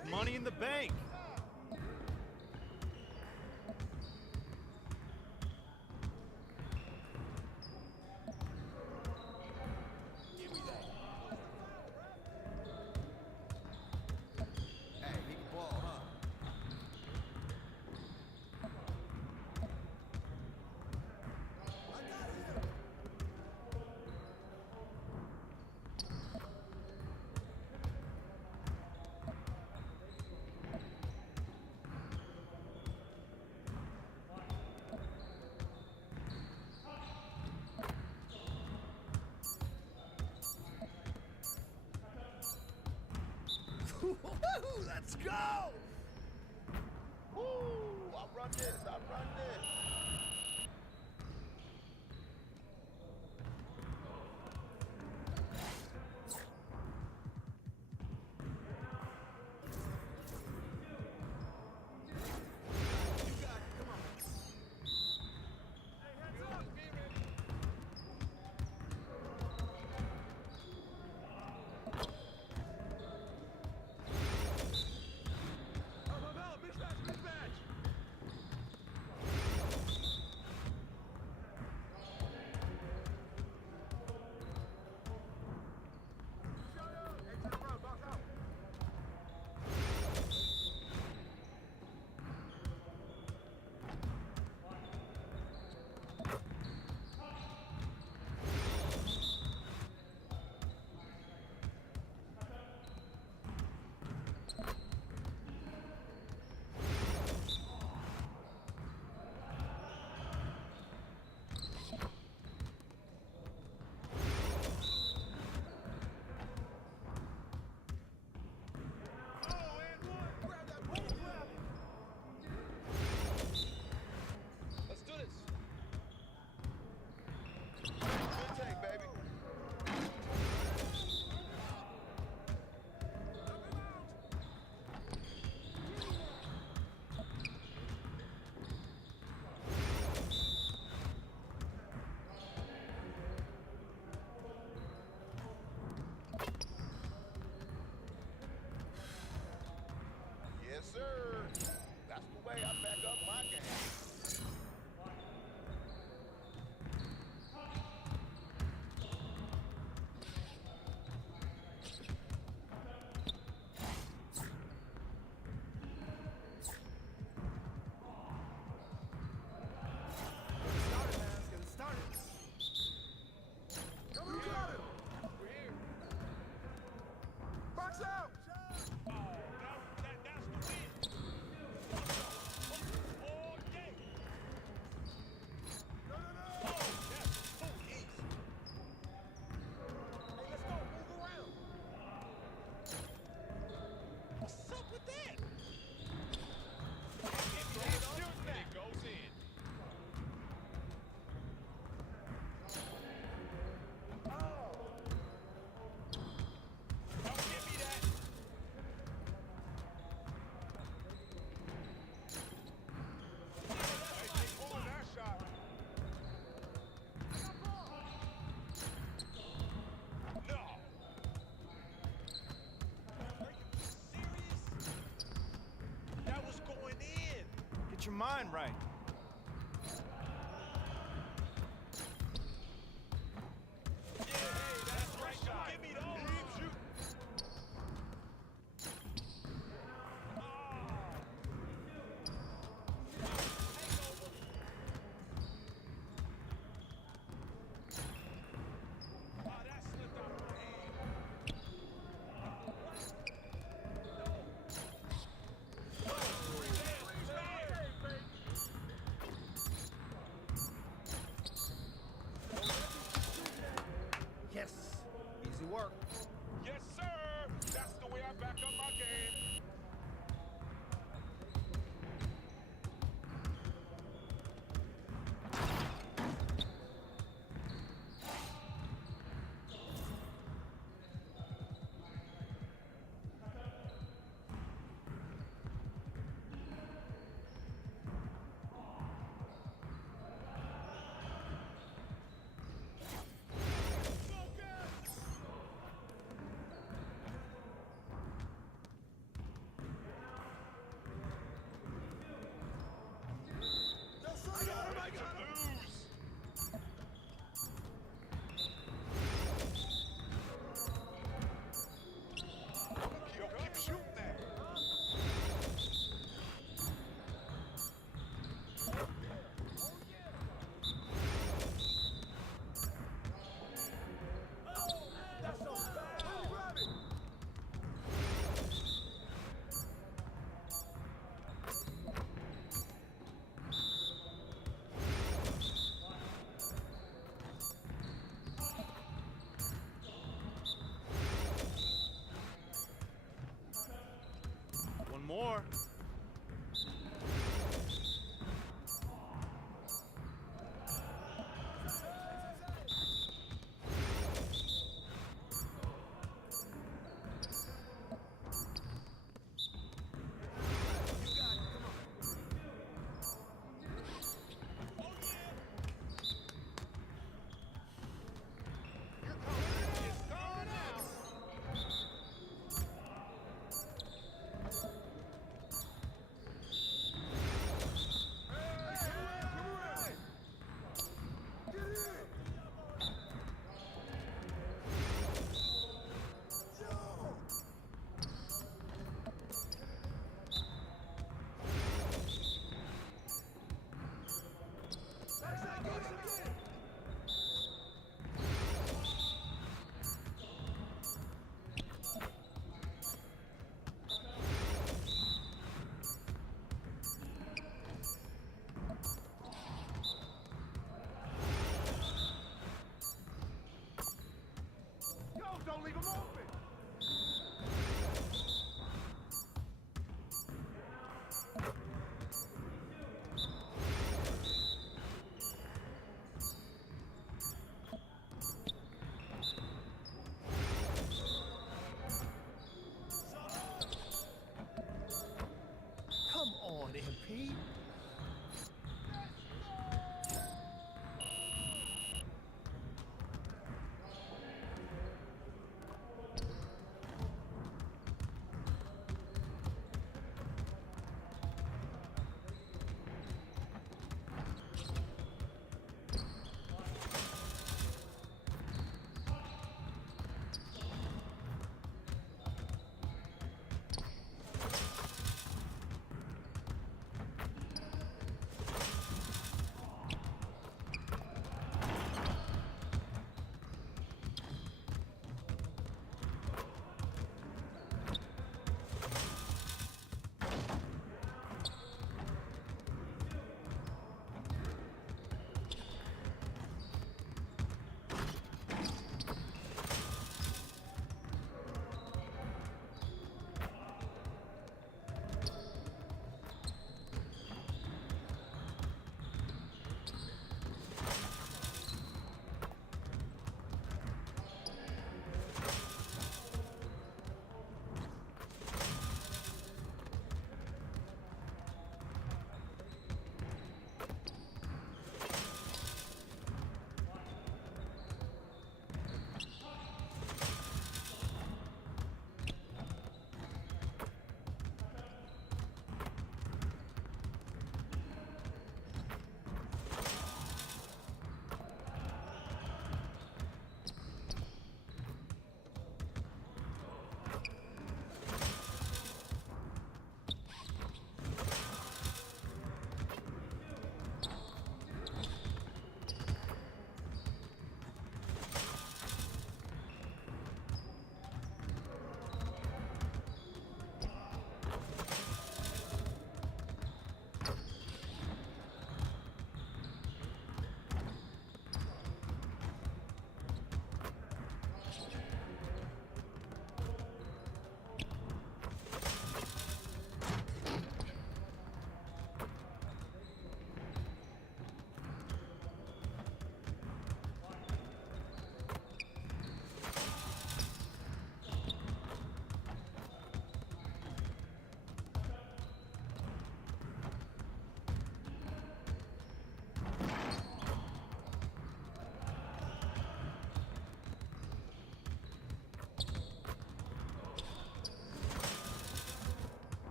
like money in the bank. Give me that. Hey, he can ball, huh? Let's go! Woo! I run this, I run this. You got it, come on. Hey, heads up! Mismatch, mismatch! Let's do this. Good take, baby. Yes, sir. That's the way I back up my game. Box out! That's the win. All day. No, no, no! Oh, that's too easy. Hey, let's go. Move around. What's up with that? Excuse me. It goes in. Don't give me that. Hey, they pulling that shot. No. Are you serious? That was going in. Get your mind right. Yeah, that's right. Don't give me those. Oh, that slipped out of my hand.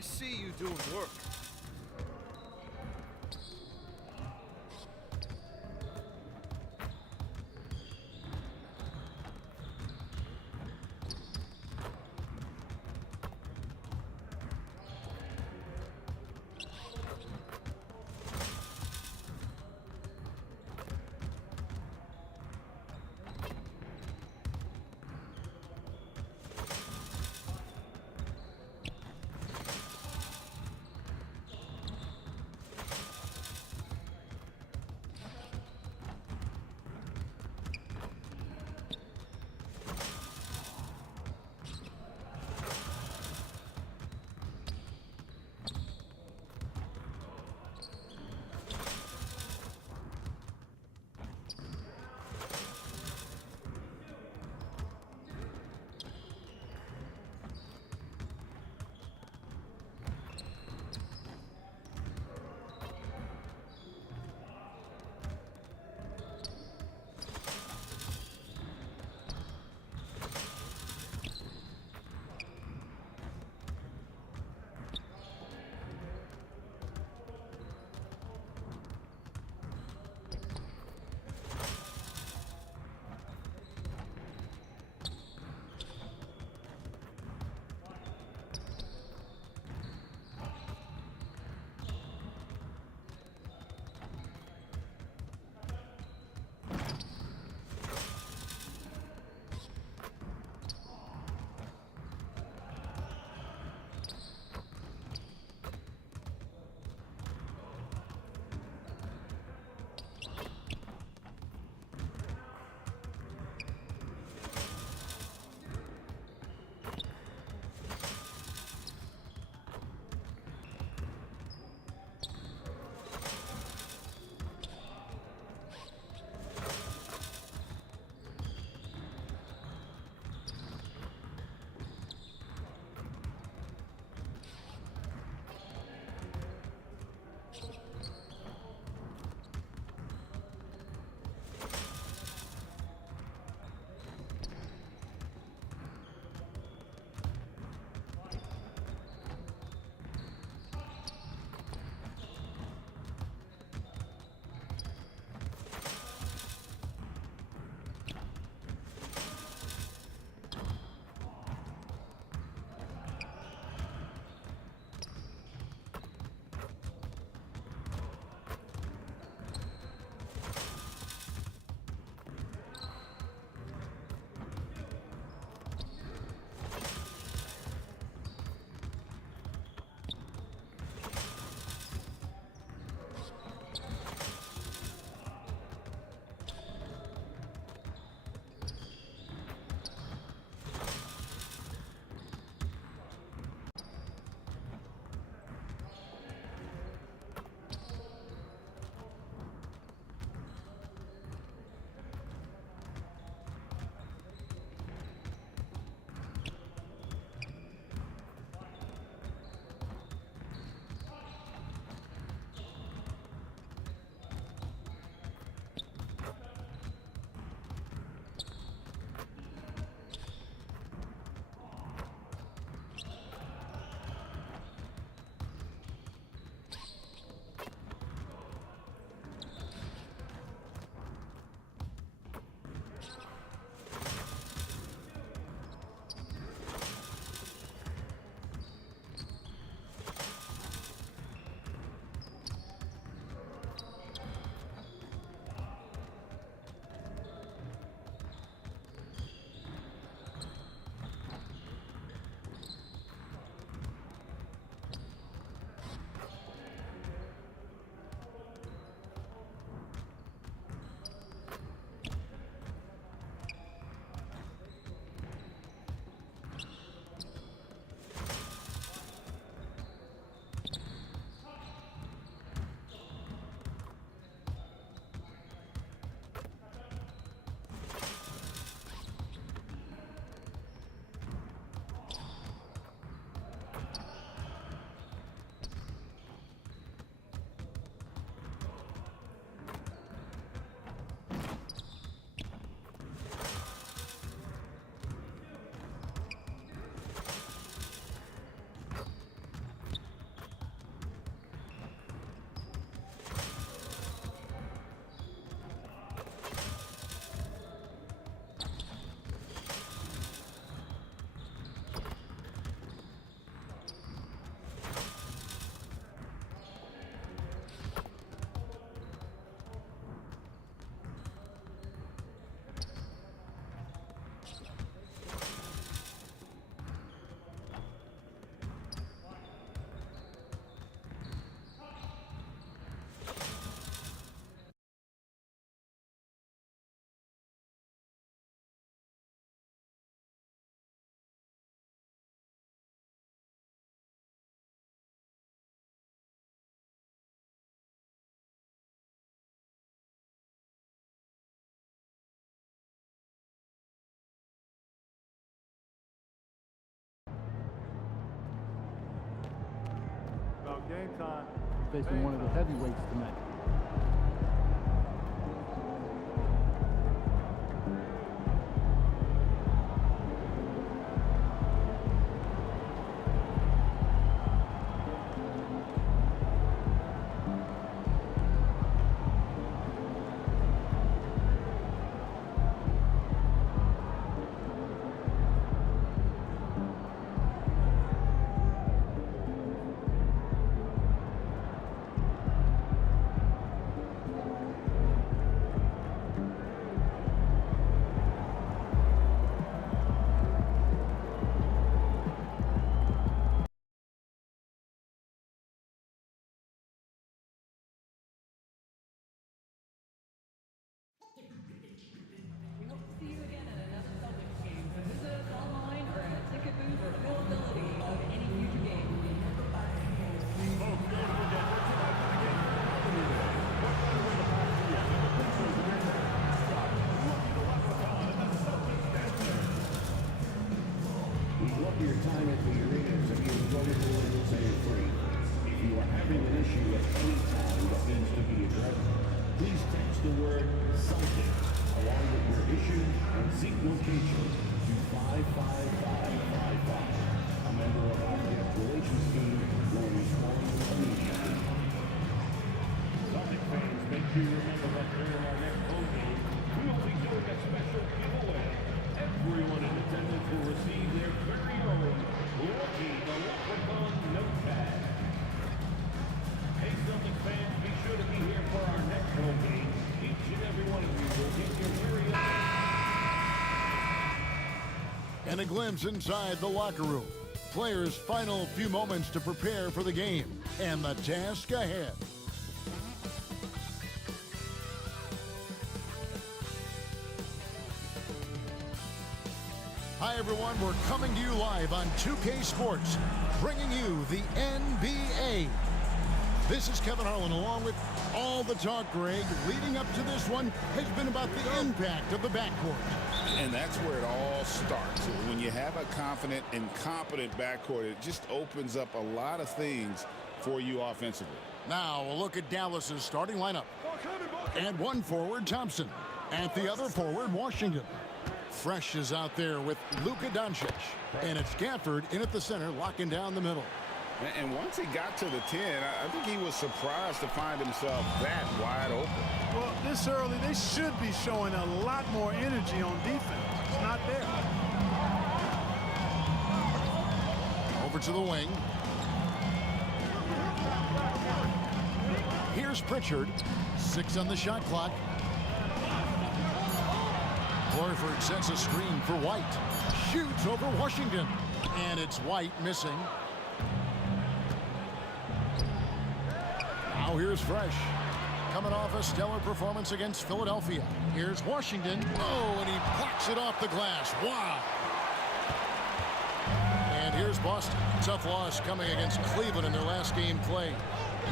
I see you doing work. Game time. Facing one of the heavyweights tonight. We hope to see you again at another Celtics game. So visit us online or at a ticket booth or availability of any future game. We love your time at the arenas and you enjoy it free. If you are having an issue at any time that needs to be addressed, please text the word something along with your issue and seek location to 55555. A member of our guest relations team will respond immediately. Celtic fans, make sure you remember that during our next home game, we will be doing a special giveaway. Everyone in attendance will receive their very own Lucky the Leprechaun notepad. Hey, Celtic fans, be sure to be here for our next home game. Each and every one of you will get your very own. And a glimpse inside the locker room. Players' final few moments to prepare for the game and the task ahead. Hi everyone, we're coming to you live on 2K Sports, bringing you the NBA. This is Kevin Harlan along with all the talk, Greg, leading up to this one has been about the impact of the backcourt. And that's where it all starts. When you have a confident and competent backcourt, it just opens up a lot of things for you offensively. Now a look at Dallas's starting lineup. And one forward, Thompson. At the other forward, Washington. Fresh is out there with Luka Doncic. And it's Gafford in at the center, locking down the middle. And once he got to the 10, I think he was surprised to find himself that wide open. Well, this early, they should be showing a lot more energy on defense. It's not there. Over to the wing. Here's Pritchard. 6 on the shot clock. Horford sets a screen for White. Shoots over Washington. And it's White missing. Now here's Fresh. Coming off a stellar performance against Philadelphia. Here's Washington. Oh, and he blocks it off the glass. Wow. And here's Boston. Tough loss coming against Cleveland in their last game play.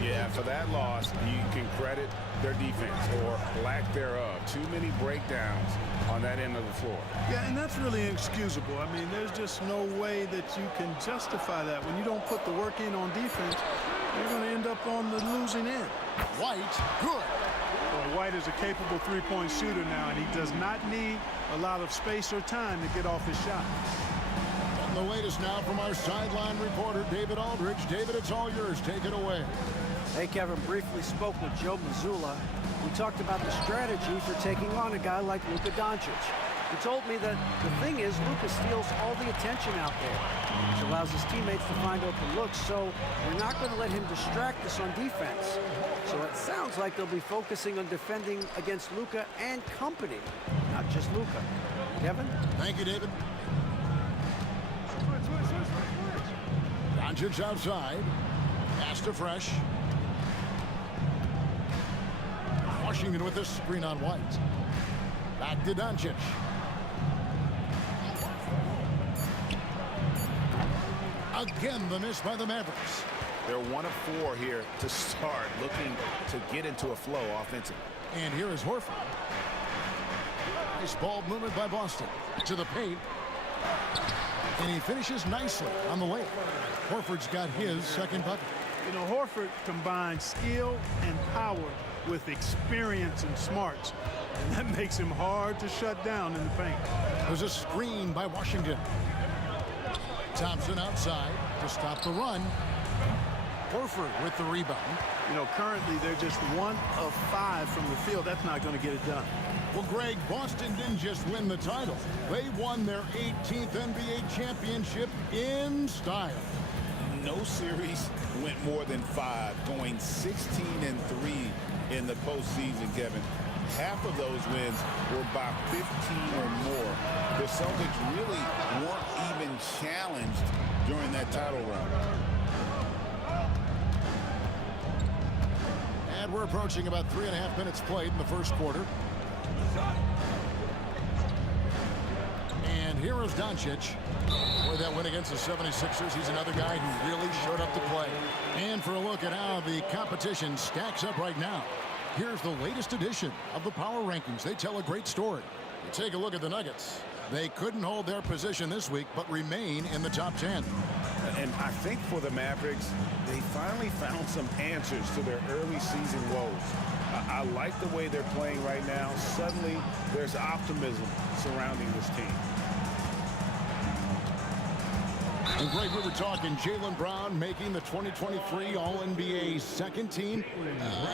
Yeah, for that loss, you can credit their defense or lack thereof. Too many breakdowns on that end of the floor. Yeah, and that's really inexcusable. I mean, there's just no way that you can justify that. When you don't put the work in on defense, you're going to end up on the losing end. White, good. Well, White is a capable three-point shooter now, and he does not need a lot of space or time to get off his shot. And the latest now from our sideline reporter, David Aldridge. David, it's all yours. Take it away. Hey, Kevin, briefly spoke with Joe Mazzulla. We talked about the strategy for taking on a guy like Luka Doncic. He told me that the thing is Luka steals all the attention out there, which allows his teammates to find open looks, so we're not going to let him distract us on defense. So it sounds like they'll be focusing on defending against Luka and company, not just Luka. Kevin? Thank you, David. Doncic outside. Pass to Fresh. Washington with this screen on White. Back to Doncic. Again, the miss by the Mavericks. They're 1 of 4 here to start, looking to get into a flow offensively. And here is Horford. Nice ball movement by Boston. To the paint. And he finishes nicely on the layup. Horford's got his second bucket. You know, Horford combines skill and power with experience and smarts, and that makes him hard to shut down in the paint. There's a screen by Washington. Thompson outside to stop the run. Horford with the rebound. You know, currently they're just 1 of 5 from the field. That's not going to get it done. Well, Greg, Boston didn't just win the title. They won their 18th NBA championship in style. No series went more than 5, going 16-3 in the postseason, Kevin. Half of those wins were by 15 or more. The Celtics really weren't even challenged during that title run. And we're approaching about 3.5 minutes played in the first quarter. And here is Doncic. Boy, that win against the 76ers. He's another guy who really showed up to play. And for a look at how the competition stacks up right now, here's the latest edition of the Power Rankings. They tell a great story. You take a look at the Nuggets. They couldn't hold their position this week, but remain in the top 10. And I think for the Mavericks, they finally found some answers to their early season woes. I like the way they're playing right now. Suddenly, there's optimism surrounding this team. And Greg, we were talking Jaylen Brown making the 2023 All-NBA second team.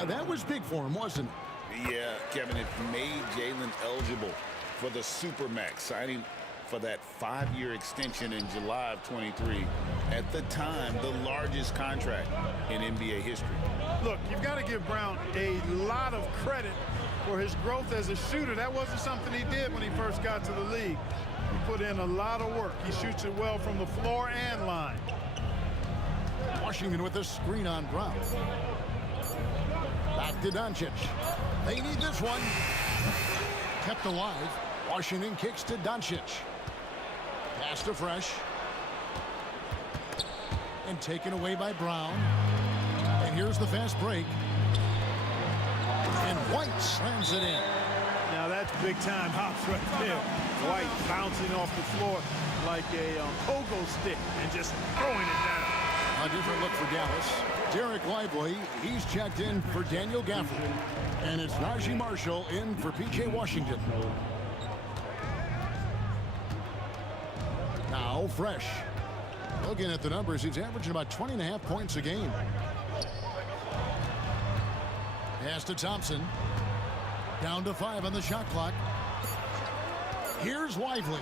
That was big for him, wasn't it? Yeah, Kevin, it made Jaylen eligible for the Supermax, signing for that 5-year extension in July of 23. At the time, the largest contract in NBA history. Look, you've got to give Brown a lot of credit for his growth as a shooter. That wasn't something he did when he first got to the league. He put in a lot of work. He shoots it well from the floor and line. Washington with a screen on Brown. Back to Doncic. They need this one. Kept alive. Washington kicks to Doncic. Pass to Fresh. And taken away by Brown. And here's the fast break. And White slams it in. Now that's big time hops right there. White bouncing off the floor like a pogo stick and just throwing it down. A different look for Dallas. Derek Lively, he's checked in for Daniel Gafford. And it's Najee Marshall in for P.J. Washington. Now Fresh. Looking at the numbers, he's averaging about 20.5 points a game. Pass to Thompson. Down to 5 on the shot clock. Here's Lively.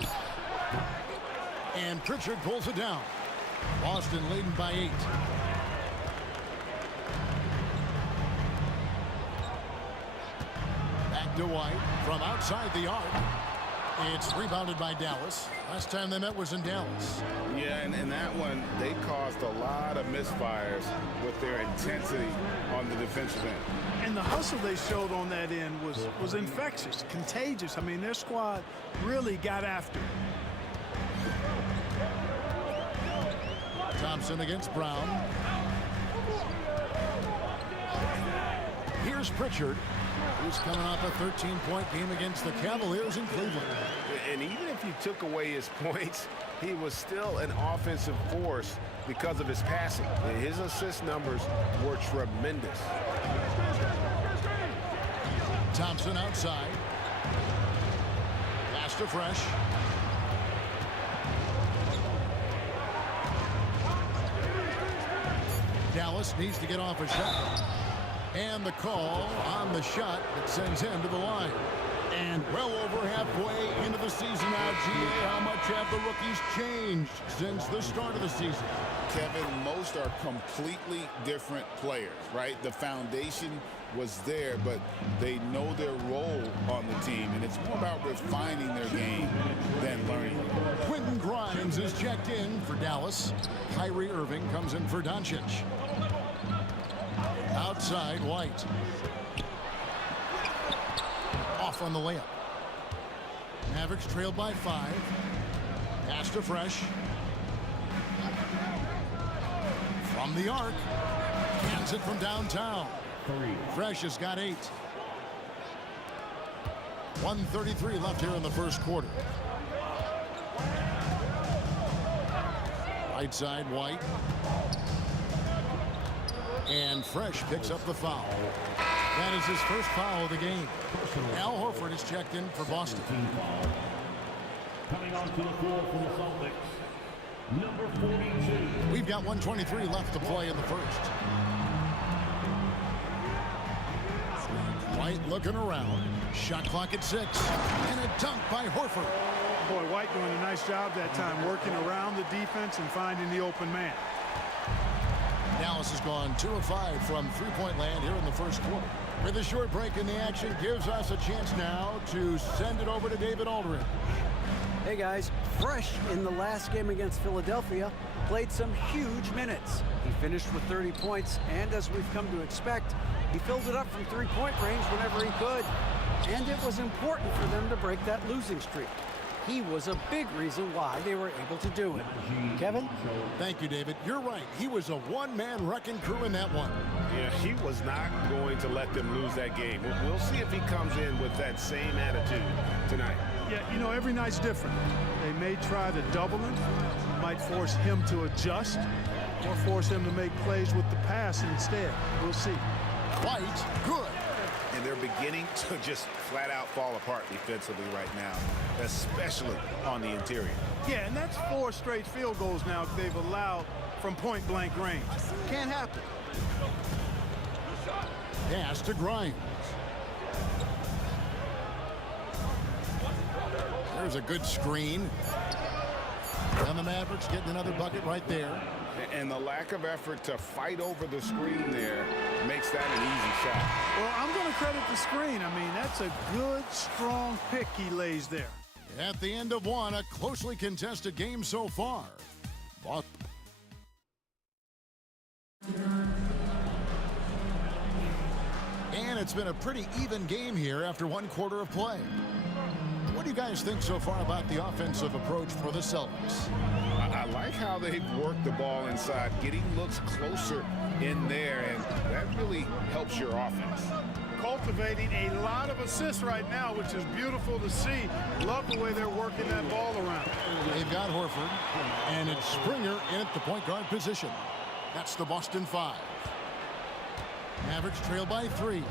And Pritchard pulls it down. Boston leading by 8. Back to White from outside the arc. It's rebounded by Dallas. Last time they met was in Dallas. Yeah, and in that one, they caused a lot of misfires with their intensity on the defensive end. And the hustle they showed on that end was infectious, contagious. I mean, their squad really got after it. Thompson against Brown. Here's Pritchard, who's coming off a 13-point game against the Cavaliers in Cleveland. And even if you took away his points, he was still an offensive force because of his passing. And his assist numbers were tremendous. Thompson outside. Pass to Fresh. Dallas needs to get off a shot. And the call on the shot that sends him to the line. And well over halfway into the season now, GA, how much have the rookies changed since the start of the season? Kevin, most are completely different players, right? The foundation was there, but they know their role on the team, and it's more about refining their game than learning. Quentin Grimes is checked in for Dallas. Kyrie Irving comes in for Doncic. Outside, White. Off on the layup. Mavericks trailed by 5. Pass to Fresh. From the arc. Cans it from downtown. Fresh has got 8. 1:33 left here in the first quarter. Right side, White. And Fresh picks up the foul. That is his first foul of the game. Al Horford is checked in for Boston. Coming onto the floor for the Celtics, number 42. We've got 1:23 left to play in the first. White looking around. Shot clock at 6. And a dunk by Horford. Boy, White doing a nice job that time working around the defense and finding the open man. Dallas has gone 2 of 5 from three-point land here in the first quarter. With a short break in the action, gives us a chance now to send it over to David Aldridge. Hey guys, Fresh in the last game against Philadelphia played some huge minutes. He finished with 30 points, and as we've come to expect, he filled it up from three-point range whenever he could. And it was important for them to break that losing streak. He was a big reason why they were able to do it. Kevin? Thank you, David. You're right. He was a one-man wrecking crew in that one. Yeah, he was not going to let them lose that game. We'll see if he comes in with that same attitude tonight. Yeah, you know, every night's different. They may try to double him, might force him to adjust, or force him to make plays with the pass instead. We'll see. White, good. And they're beginning to just flat out fall apart defensively right now, especially on the interior. Yeah, and that's 4 straight field goals now they've allowed from point-blank range. Can't happen. Pass to Grimes. There's a good screen. And the Mavericks getting another bucket right there. And the lack of effort to fight over the screen there makes that an easy shot. Well, I'm going to credit the screen. I mean, that's a good, strong pick he lays there. At the end of one, a closely contested game so far. And it's been a pretty even game here after 1 quarter of play. What do you guys think so far about the offensive approach for the Celtics? I like how they've worked the ball inside, getting looks closer in there, and that really helps your offense. Cultivating a lot of assists right now, which is beautiful to see. Love the way they're working that ball around. They've got Horford, and it's Springer in at the point guard position. That's the Boston 5. Mavericks trail by 3.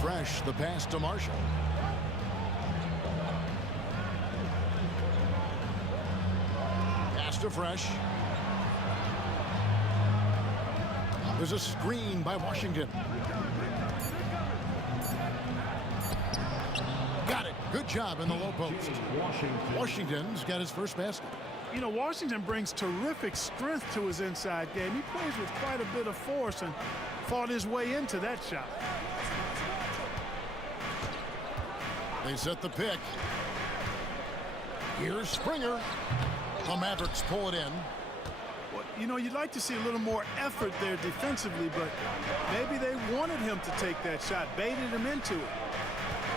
Fresh, the pass to Marshall. Pass to Fresh. There's a screen by Washington. Got it. Good job in the low post. Washington's got his first basket. You know, Washington brings terrific strength to his inside game. He plays with quite a bit of force and fought his way into that shot. They set the pick. Here's Springer. The Mavericks pull it in. Well, you know, you'd like to see a little more effort there defensively, but maybe they wanted him to take that shot, baited him into it.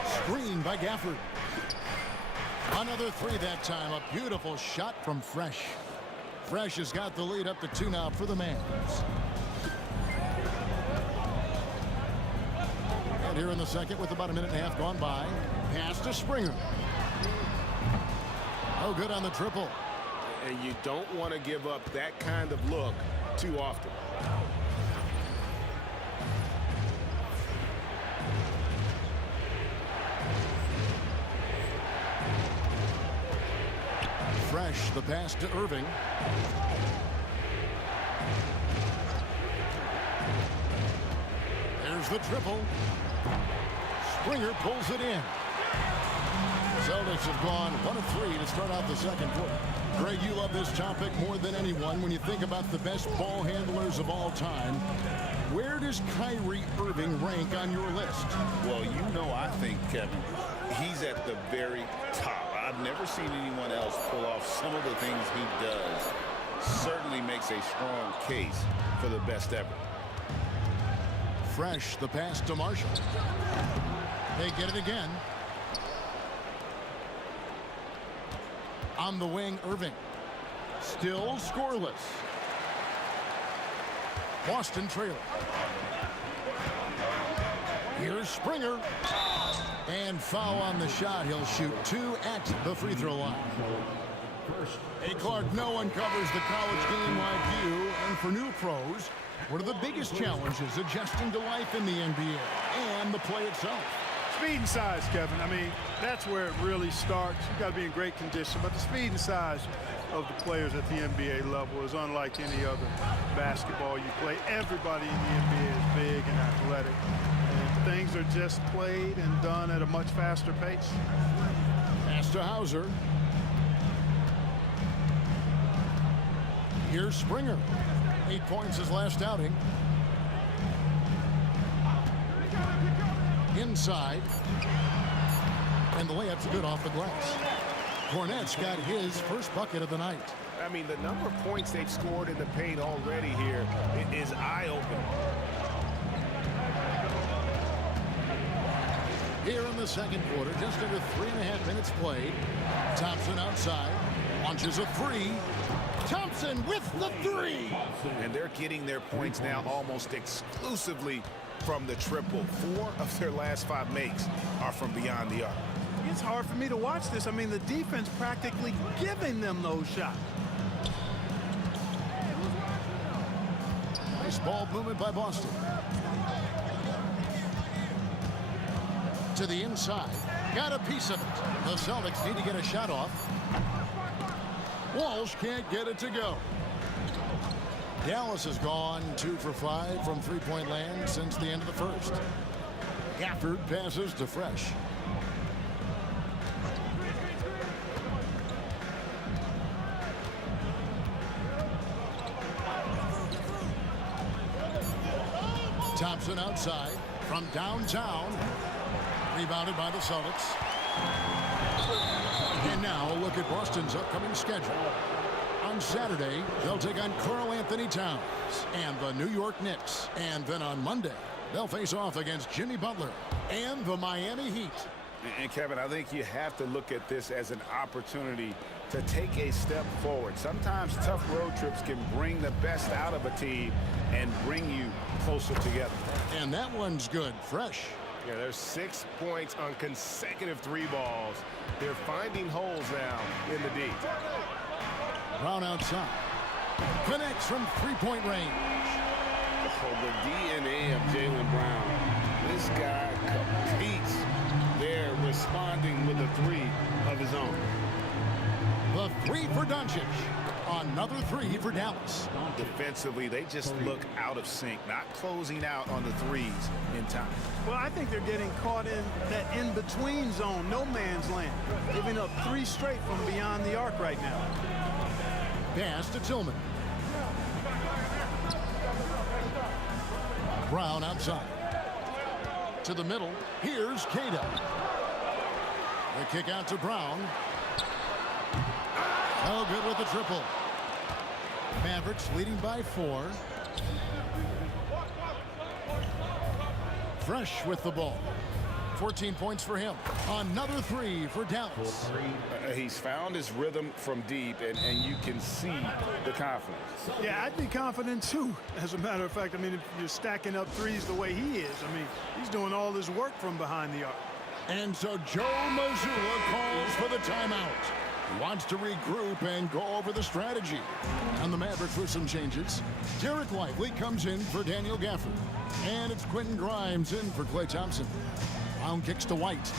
Screen by Gafford. Another 3 that time. A beautiful shot from Fresh. Fresh has got the lead up to 2 now for the Mavs. And here in the second with about a minute and a half gone by. Pass to Springer. Oh, good on the triple. And you don't want to give up that kind of look too often. Fresh, the pass to Irving. There's the triple. Springer pulls it in. Celtics have gone 1 of 3 to start out the second quarter. Greg, you love this topic more than anyone when you think about the best ball handlers of all time. Where does Kyrie Irving rank on your list? Well, you know, I think, Kevin, he's at the very top. I've never seen anyone else pull off some of the things he does. Certainly makes a strong case for the best ever. Fresh, the pass to Marshall. They get it again. On the wing, Irving. Still scoreless. Boston trailing. Here's Springer. And foul on the shot. He'll shoot 2 at the free throw line. First, Hey, Clark, no one covers the college game like you. And for new pros, what are the biggest challenges adjusting to life in the NBA and the play itself? Speed and size, Kevin. I mean, that's where it really starts. You've got to be in great condition, but the speed and size of the players at the NBA level is unlike any other basketball you play. Everybody in the NBA is big and athletic, and things are just played and done at a much faster pace. Pass to Hauser. Here's Springer. 8 points his last outing. Inside. And the layup's good off the glass. Cornette's got his first bucket of the night. I mean, the number of points they've scored in the paint already here is eye-opening. Here in the second quarter, just under 3.5 minutes played. Thompson outside. Launches a three. Thompson with the three. And they're getting their points now almost exclusively from the triple. 4 of their last 5 makes are from beyond the arc. It's hard for me to watch this. I mean, the defense practically giving them those shots. Nice ball movement by Boston. To the inside. Got a piece of it. The Celtics need to get a shot off. Walsh can't get it to go. Dallas has gone 2 for 5 from three-point land since the end of the first. Gafford passes to Fresh. Thompson outside from downtown. Rebounded by the Celtics. And now a look at Boston's upcoming schedule. On Saturday, they'll take on Karl Anthony Towns and the New York Knicks. And then on Monday, they'll face off against Jimmy Butler and the Miami Heat. And Kevin, I think you have to look at this as an opportunity to take a step forward. Sometimes tough road trips can bring the best out of a team and bring you closer together. And that one's good. Fresh. Yeah, there's 6 points on consecutive 3 balls. They're finding holes now in the D. Brown outside. Connects from three-point range. Oh, the DNA of Jaylen Brown. This guy competes. They're responding with a 3 of his own. The 3 for Doncic. Another 3 for Dallas. Defensively, they just look out of sync, not closing out on the 3s in time. Well, I think they're getting caught in that in-between zone, no man's land, giving up 3 straight from beyond the arc right now. Pass to Tillman. Brown outside. To the middle. Here's Cada. The kick out to Brown. Oh, good with the triple. Mavericks leading by 4. Fresh with the ball. 14 points for him. Another 3 for Dallas. He's found his rhythm from deep, and you can see the confidence. Yeah, I'd be confident too. As a matter of fact, I mean, if you're stacking up 3s the way he is, I mean, he's doing all his work from behind the arc. And so Joe Mazzulla calls for the timeout. He wants to regroup and go over the strategy. And the Mavericks with some changes. Derek Lively comes in for Daniel Gafford. And it's Quentin Grimes in for Klay Thompson. Brown kicks to White.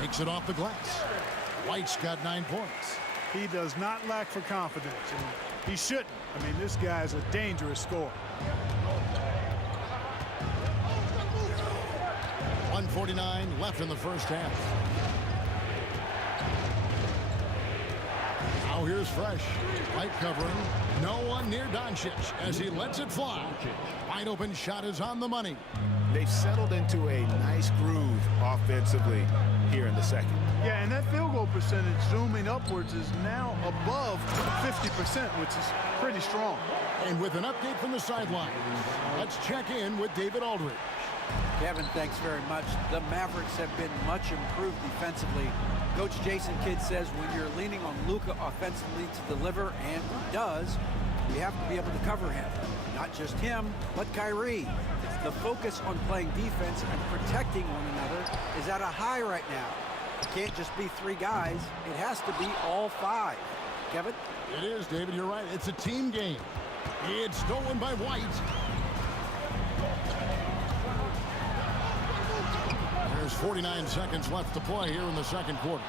Makes it off the glass. White's got 9 points. He does not lack for confidence, and he shouldn't. I mean, this guy's a dangerous scorer. 1:49 left in the first half. Now here's Fresh. Light covering. No one near Doncic as he lets it fly. Wide open shot is on the money. They've settled into a nice groove offensively here in the second. Yeah, and that field goal percentage zooming upwards is now above 50%, which is pretty strong. And with an update from the sideline, let's check in with David Aldridge. Kevin, thanks very much. The Mavericks have been much improved defensively. Coach Jason Kidd says when you're leaning on Luka offensively to deliver, and he does, We have to be able to cover him. Not just him, but Kyrie. The focus on playing defense and protecting one another is at a high right now. It can't just be 3 guys. It has to be all 5. Kevin? It is, David. You're right. It's a team game. It's stolen by White. There's 49 seconds left to play here in the second quarter.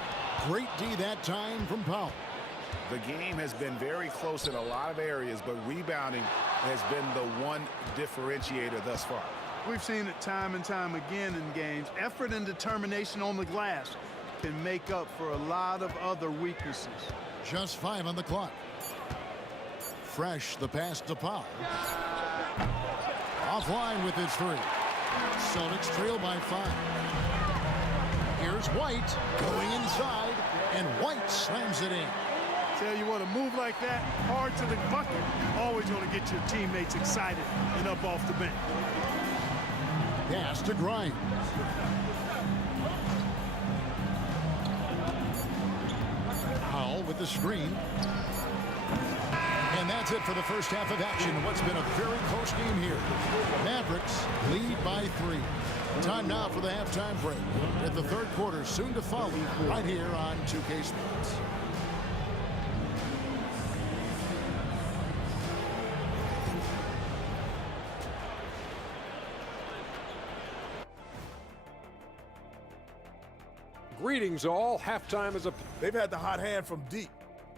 Great D that time from Powell. The game has been very close in a lot of areas, but rebounding has been the one differentiator thus far. We've seen it time and time again in games. Effort and determination on the glass can make up for a lot of other weaknesses. Just 5 on the clock. Fresh, the pass to Powell. Offline with his 3. Celtics trail by 5. Here's White going inside, and White slams it in. Tell you what, a move like that, hard to the bucket, always going to get your teammates excited and up off the bench. Pass to Grimes. Powell with the screen. And that's it for the first half of action. What's been a very close game here. Mavericks lead by 3. Time now for the halftime break. At the third quarter, soon to follow, right here on 2K Sports. Greetings all. Halftime is a... They've had the hot hand from deep.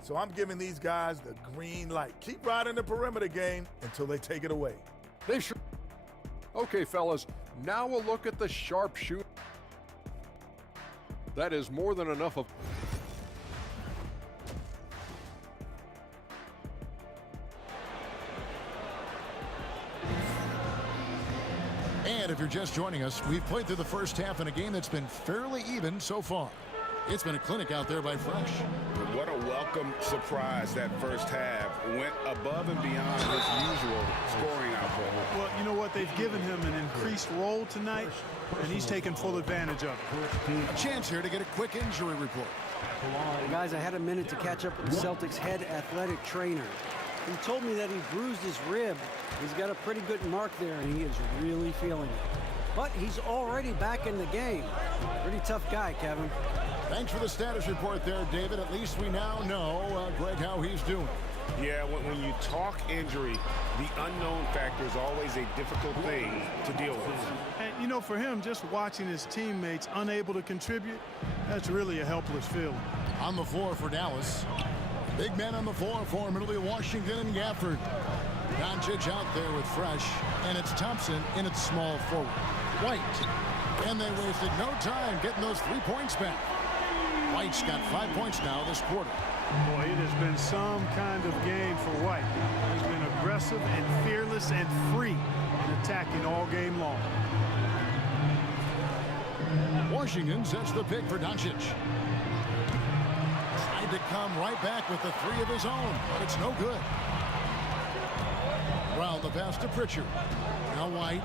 So I'm giving these guys the green light. Keep riding the perimeter game until they take it away. They sure... Okay, fellas. Now we'll look at the sharpshooter. That is more than enough of... And if you're just joining us, we've played through the first half in a game that's been fairly even so far. It's been a clinic out there by Fresh. What a welcome surprise that first half. Went above and beyond his usual scoring output. Well, you know what? They've given him an increased role tonight, and he's taken full advantage of it. A chance here to get a quick injury report. Well, guys, I had a minute to catch up with the Celtics head athletic trainer. He told me that he bruised his rib. He's got a pretty good mark there, and he is really feeling it. But he's already back in the game. Pretty tough guy, Kevin. Thanks for the status report there, David. At least we now know, Greg, how he's doing. Yeah, when you talk injury, the unknown factor is always a difficult thing to deal with. And, you know, for him, just watching his teammates unable to contribute, that's really a helpless feeling. On the floor for Dallas. Big men on the floor for Middle Washington and Gafford. Doncic out there with Fresh, and it's Thompson in its small forward. White. And they wasted no time getting those 3 points back. White's got 5 points now this quarter. Boy, it has been some kind of game for White. He's been aggressive and fearless and free in attacking all game long. Washington sets the pick for Doncic. Tried to come right back with the 3 of his own, but it's no good. Brown the pass to Pritchard. Now White.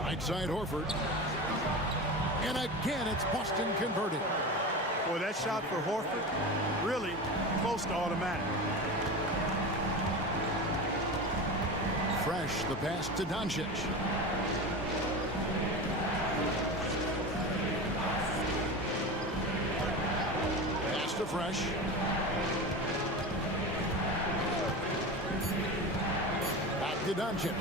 Right side Horford. And again, it's Boston converting. Boy, that shot for Horford, really close to automatic. Fresh, the pass to Doncic. Pass to Fresh. Back to Doncic.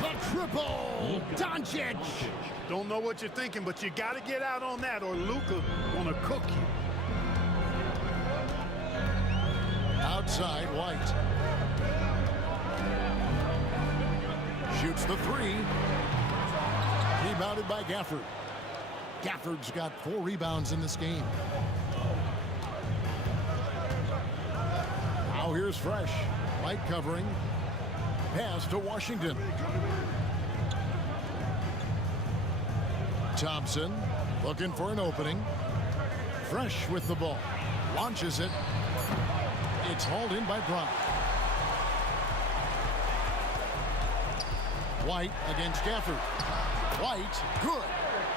The triple! Doncic! Don't know what you're thinking, but you got to get out on that or Luka gonna cook you. Outside, White. Shoots the 3. Rebounded by Gafford. Gafford's got 4 rebounds in this game. Now here's Fresh. White covering. Pass to Washington. Thompson looking for an opening. Fresh with the ball. Launches it. It's hauled in by Brown. White against Gafford. White, good.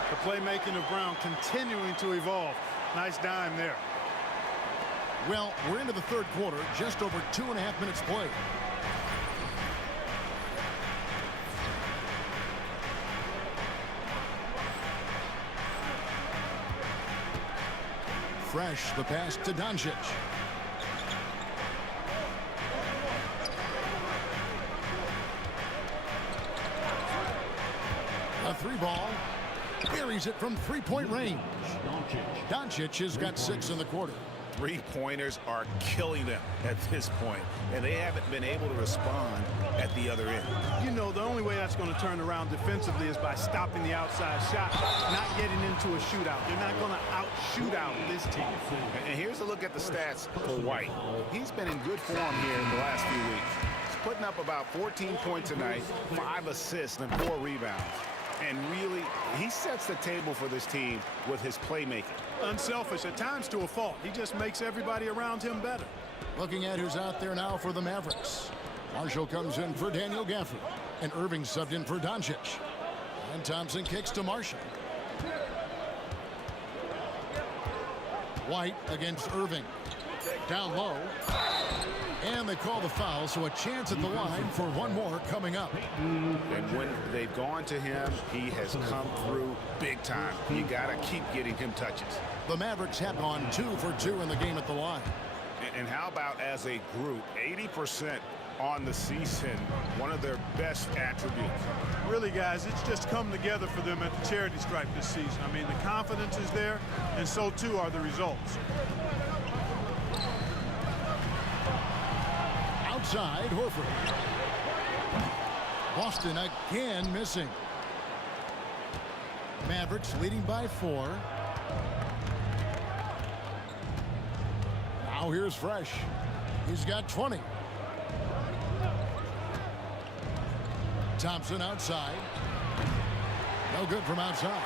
The playmaking of Brown continuing to evolve. Nice dime there. Well, we're into the third quarter, just over 2.5 minutes played. Fresh, the pass to Doncic. A three ball. Buries it from three-point range. Doncic has got 6 in the quarter. Three-pointers are killing them at this point, and they haven't been able to respond at the other end. You know, the only way that's going to turn around defensively is by stopping the outside shot, not getting into a shootout. They're not going to out-shoot out this team. And here's a look at the stats for White. He's been in good form here in the last few weeks. He's putting up about 14 points a night, 5 assists, and 4 rebounds. And really, he sets the table for this team with his playmaking. Unselfish, at times to a fault. He just makes everybody around him better. Looking at who's out there now for the Mavericks. Marshall comes in for Daniel Gafford. And Irving subbed in for Doncic. And Thompson kicks to Marshall. White against Irving. Down low. And they call the foul, so a chance at the line for one more coming up. And when they've gone to him, he has come through big time. You got to keep getting him touches. The Mavericks have gone 2 for 2 in the game at the line. And how about as a group, 80% on the season, one of their best attributes. Really, guys, it's just come together for them at the charity stripe this season. I mean, the confidence is there, and so too are the results. Outside, Horford. Boston again missing. Mavericks leading by 4. Now here's Fresh. He's got 20. Thompson outside. No good from outside.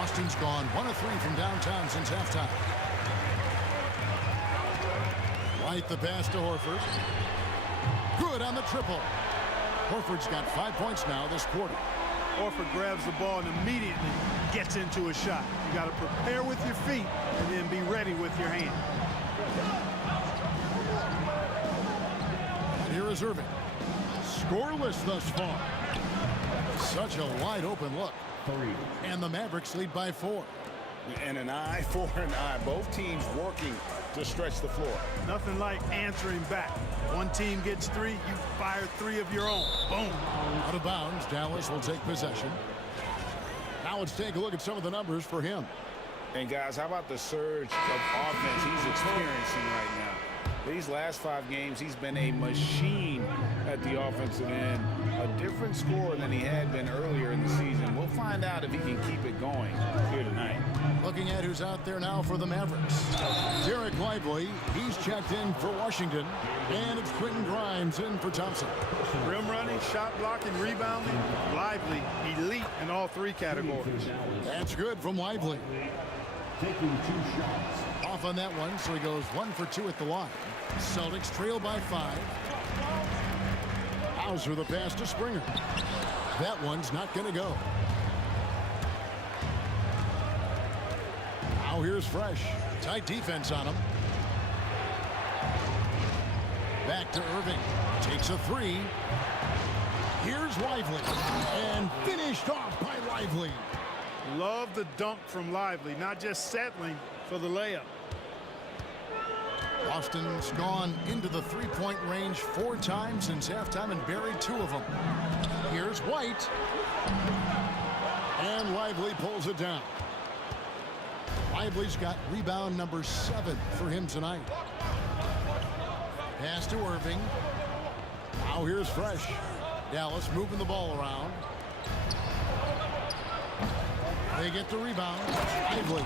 Austin's gone 1 of 3 from downtown since halftime. White the pass to Horford. Good on the triple. Horford's got 5 points now this quarter. Horford grabs the ball and immediately gets into a shot. You got to prepare with your feet and then be ready with your hand. And here is Irving. Scoreless thus far. Such a wide open look. And the Mavericks lead by 4. And an eye for an eye. Both teams working to stretch the floor. Nothing like answering back. One team gets 3, you fire 3 of your own. Boom. Out of bounds, Dallas will take possession. Now let's take a look at some of the numbers for him. And guys, how about the surge of offense he's experiencing right now? These last 5 games, he's been a machine at the offensive end. A different scorer than he had been earlier in the season. We'll find out if he can keep it going here tonight. Looking at who's out there now for the Mavericks. Derek Lively, he's checked in for Washington. And it's Quentin Grimes in for Thompson. Rim running, shot blocking, rebounding. Lively, elite in all 3 categories. That's good from Lively. Taking 2 shots. Off on that one, so he goes 1 for 2 at the line. Celtics trail by 5. Hauser the pass to Springer. That one's not going to go. Now here's Fresh. Tight defense on him. Back to Irving. Takes a 3. Here's Lively. And finished off by Lively. Love the dunk from Lively, not just settling for the layup. Boston's gone into the 3-point range 4 times since halftime and buried 2 of them. Here's White. And Lively pulls it down. Lively's got rebound number 7 for him tonight. Pass to Irving. Now here's Fresh. Dallas moving the ball around. They get the rebound. Lively.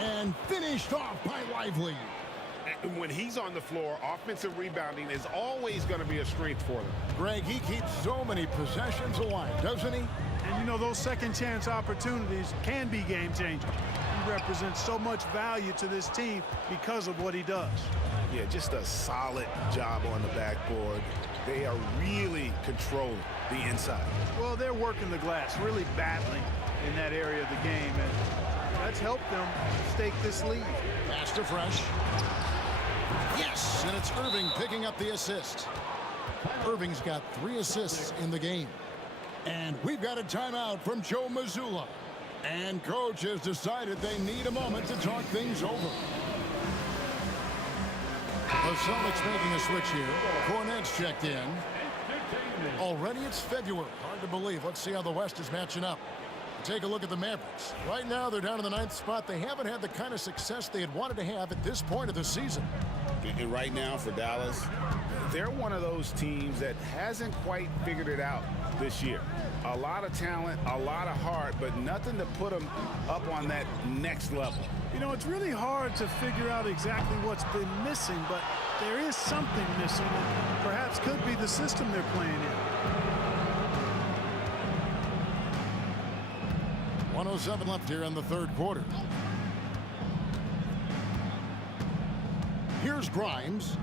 And finished off by Lively. And when he's on the floor, offensive rebounding is always going to be a strength for them. Greg, he keeps so many possessions alive, doesn't he? And you know, those second chance opportunities can be game changers. He represents so much value to this team because of what he does. Yeah, just a solid job on the backboard. They are really controlling the inside. Well, they're working the glass, really battling in that area of the game. And That's helped them stake this lead. Pass to Fresh. Yes, and it's Irving picking up the assist. Irving's got 3 assists in the game. And we've got a timeout from Joe Mazzulla. And coach has decided they need a moment to talk things over. The Celtics making a switch here. Cornette's checked in. Already it's February. Hard to believe. Let's see how the West is matching up. Take a look at the Mavericks. Right now, they're down in the 9th spot. They haven't had the kind of success they had wanted to have at this point of the season. And right now for Dallas, They're one of those teams that hasn't quite figured it out this year. A lot of talent, a lot of heart, but nothing to put them up on that next level. You know, it's really hard to figure out exactly what's been missing, but there is something missing, and perhaps could be the system they're playing in. 1:07 left here in the 3rd quarter. Here's Grimes.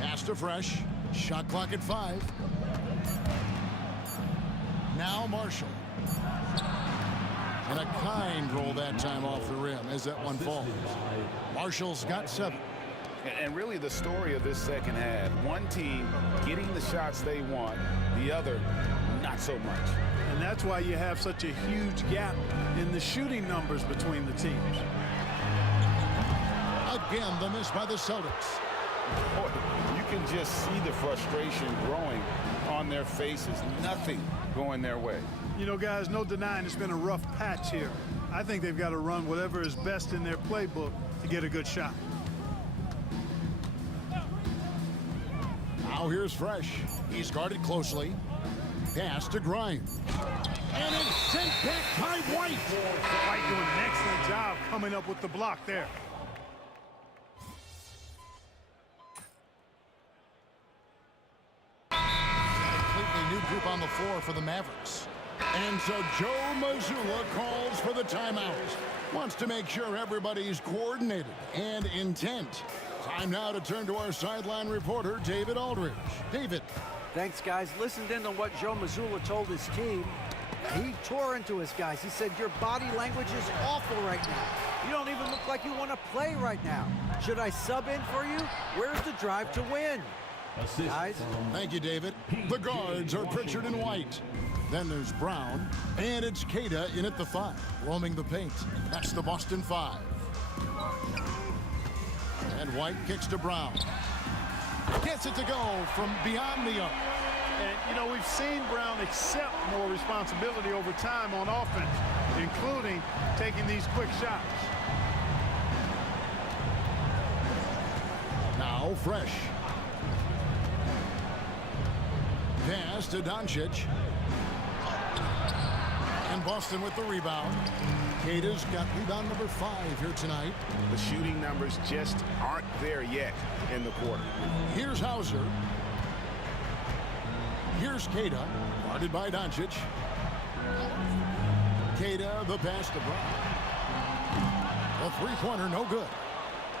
Pass to Fresh. Shot clock at 5. Now Marshall. And a kind roll that time off the rim as that one falls. Marshall's got 7. And really the story of this second half, one team getting the shots they want, the other not so much. And that's why you have such a huge gap in the shooting numbers between the teams. Again, the miss by the Celtics. Boy, you can just see the frustration growing on their faces. Nothing going their way. You know, guys, no denying it's been a rough patch here. I think they've got to run whatever is best in their playbook to get a good shot. Now here's Fresh. He's guarded closely. Pass to Grimes. And it's sent back by White. White doing an excellent job coming up with the block there. Completely new group on the floor for the Mavericks. And so Joe Mazzulla calls for the timeout. Wants to make sure everybody's coordinated and intent. Time now to turn to our sideline reporter, David Aldridge. David. Thanks, guys. Listened in on what Joe Mazzulla told his team. He tore into his guys. He said, your body language is awful right now. You don't even look like you want to play right now. Should I sub in for you? Where's the drive to win? Guys? Thank you, David. The guards are Pritchard and White. Then there's Brown. And it's Queta in at the 5, roaming the paint. That's the Boston 5. And White kicks to Brown. Gets it to go from beyond the arc. And, you know, we've seen Brown accept more responsibility over time on offense, including taking these quick shots. Now Fresh. Pass to Doncic. And Boston with the rebound. Queta's got rebound number 5 here tonight. The shooting numbers just aren't there yet in the quarter. Here's Hauser. Here's Queta, guarded by Doncic. Queta, the pass to Brown. A three-pointer, no good.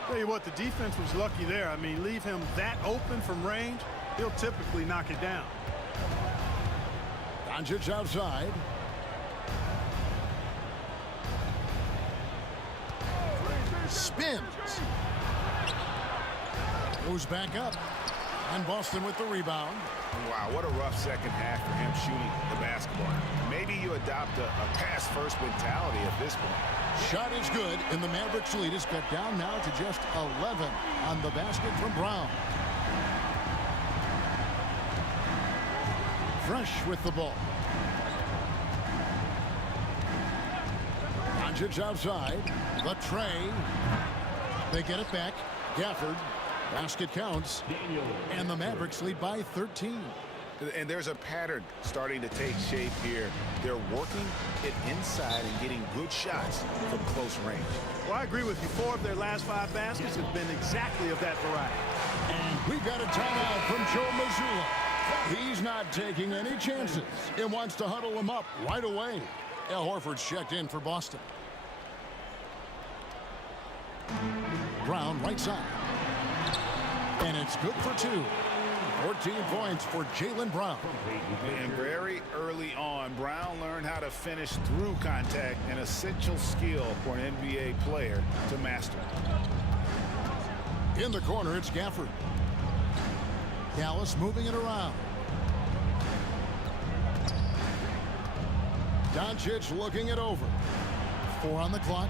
Tell you what, the defense was lucky there. I mean, leave him that open from range, he'll typically knock it down. Doncic outside. Spins. Goes back up. And Boston with the rebound. Wow, what a rough second half for him shooting the basketball. Maybe you adopt a pass-first mentality at this point. Shot is good, and the Mavericks lead is cut down now to just 11 on the basket from Brown. Fresh with the ball. Doncic outside. The tray. They get it back. Gafford. Basket counts. And the Mavericks lead by 13. And there's a pattern starting to take shape here. They're working it inside and getting good shots from close range. Well, I agree with you. 4 of their last 5 baskets have been exactly of that variety. And we've got a timeout from Joe Mazzulla. He's not taking any chances and wants to huddle him up right away. Al Horford's checked in for Boston. Brown right side. And it's good for 2. 14 points for Jaylen Brown. And very early on, Brown learned how to finish through contact, an essential skill for an NBA player to master. In the corner, it's Gafford. Dallas moving it around. Doncic looking it over. 4 on the clock.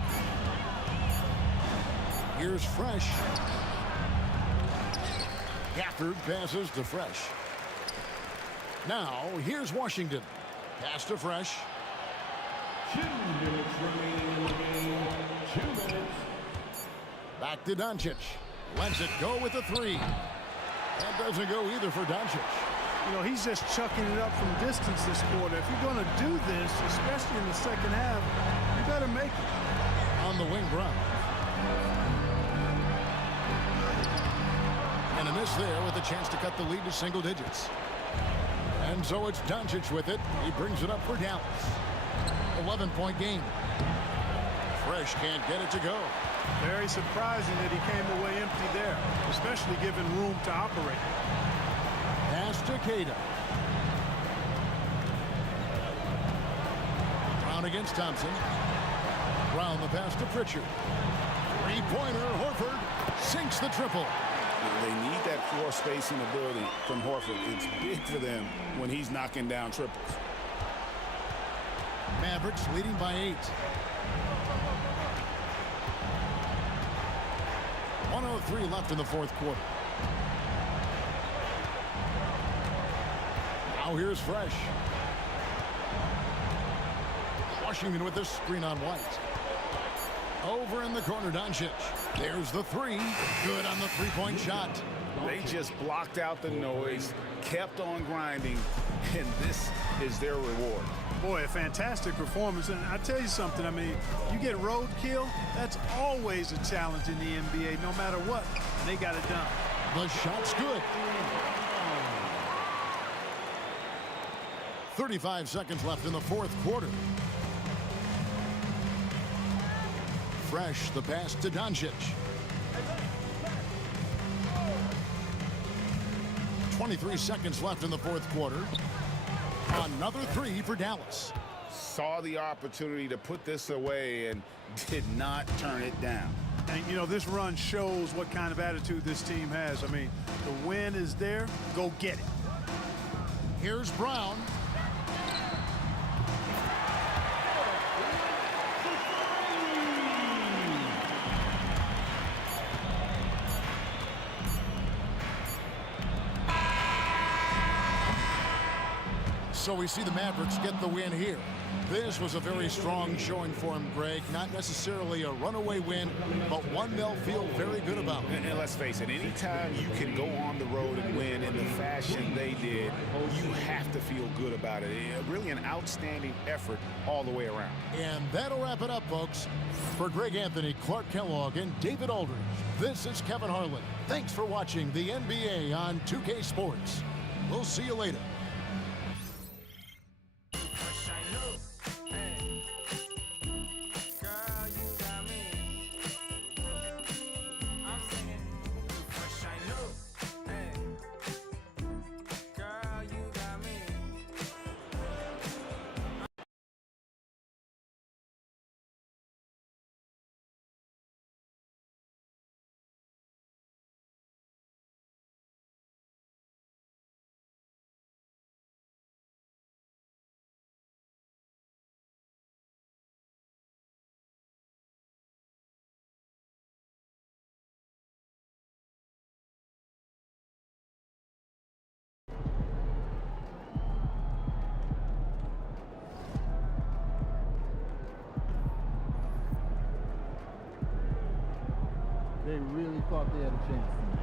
Here's Fresh. Gafford passes to Fresh. Now, here's Washington. Pass to Fresh. 2 minutes remaining in the game. 2 minutes. Back to Doncic. Lets it go with a 3. That doesn't go either for Doncic. You know, he's just chucking it up from distance this quarter. If you're going to do this, especially in the second half, you better make it. On the wing, Brown. And a miss there with a chance to cut the lead to single digits. And so it's Doncic with it. He brings it up for Dallas. 11-point game. Fresh can't get it to go. Very surprising that he came away empty there, especially given room to operate. Pass to Queta. Brown against Thompson. Brown the pass to Pritchard. Three-pointer, Horford sinks the triple. They need that floor spacing ability from Horford. It's big for them when he's knocking down triples. Mavericks leading by 8. 1:03 left in the fourth quarter. Now here's Fresh. Washington with this screen on White. Over in the corner, Doncic. There's the 3. Good on the three-point shot. They just blocked out the noise, kept on grinding, and this is their reward. Boy, a fantastic performance. And I tell you something, I mean, you get roadkill, that's always a challenge in the NBA, no matter what. And they got it done. The shot's good. 35 seconds left in the fourth quarter. Fresh, the pass to Doncic. 23 seconds left in the fourth quarter. Another 3 for Dallas. Saw the opportunity to put this away and did not turn it down. And, you know, this run shows what kind of attitude this team has. I mean, the win is there. Go get it. Here's Brown. So we see the Mavericks get the win here. This was a very strong showing for him, Greg. Not necessarily a runaway win, but one they'll feel very good about. And let's face it, anytime you can go on the road and win in the fashion they did, you have to feel good about it. Really an outstanding effort all the way around. And that'll wrap it up, folks. For Greg Anthony, Clark Kellogg, and David Aldridge, this is Kevin Harlan. Thanks for watching the NBA on 2K Sports. We'll see you later. They really thought they had a chance.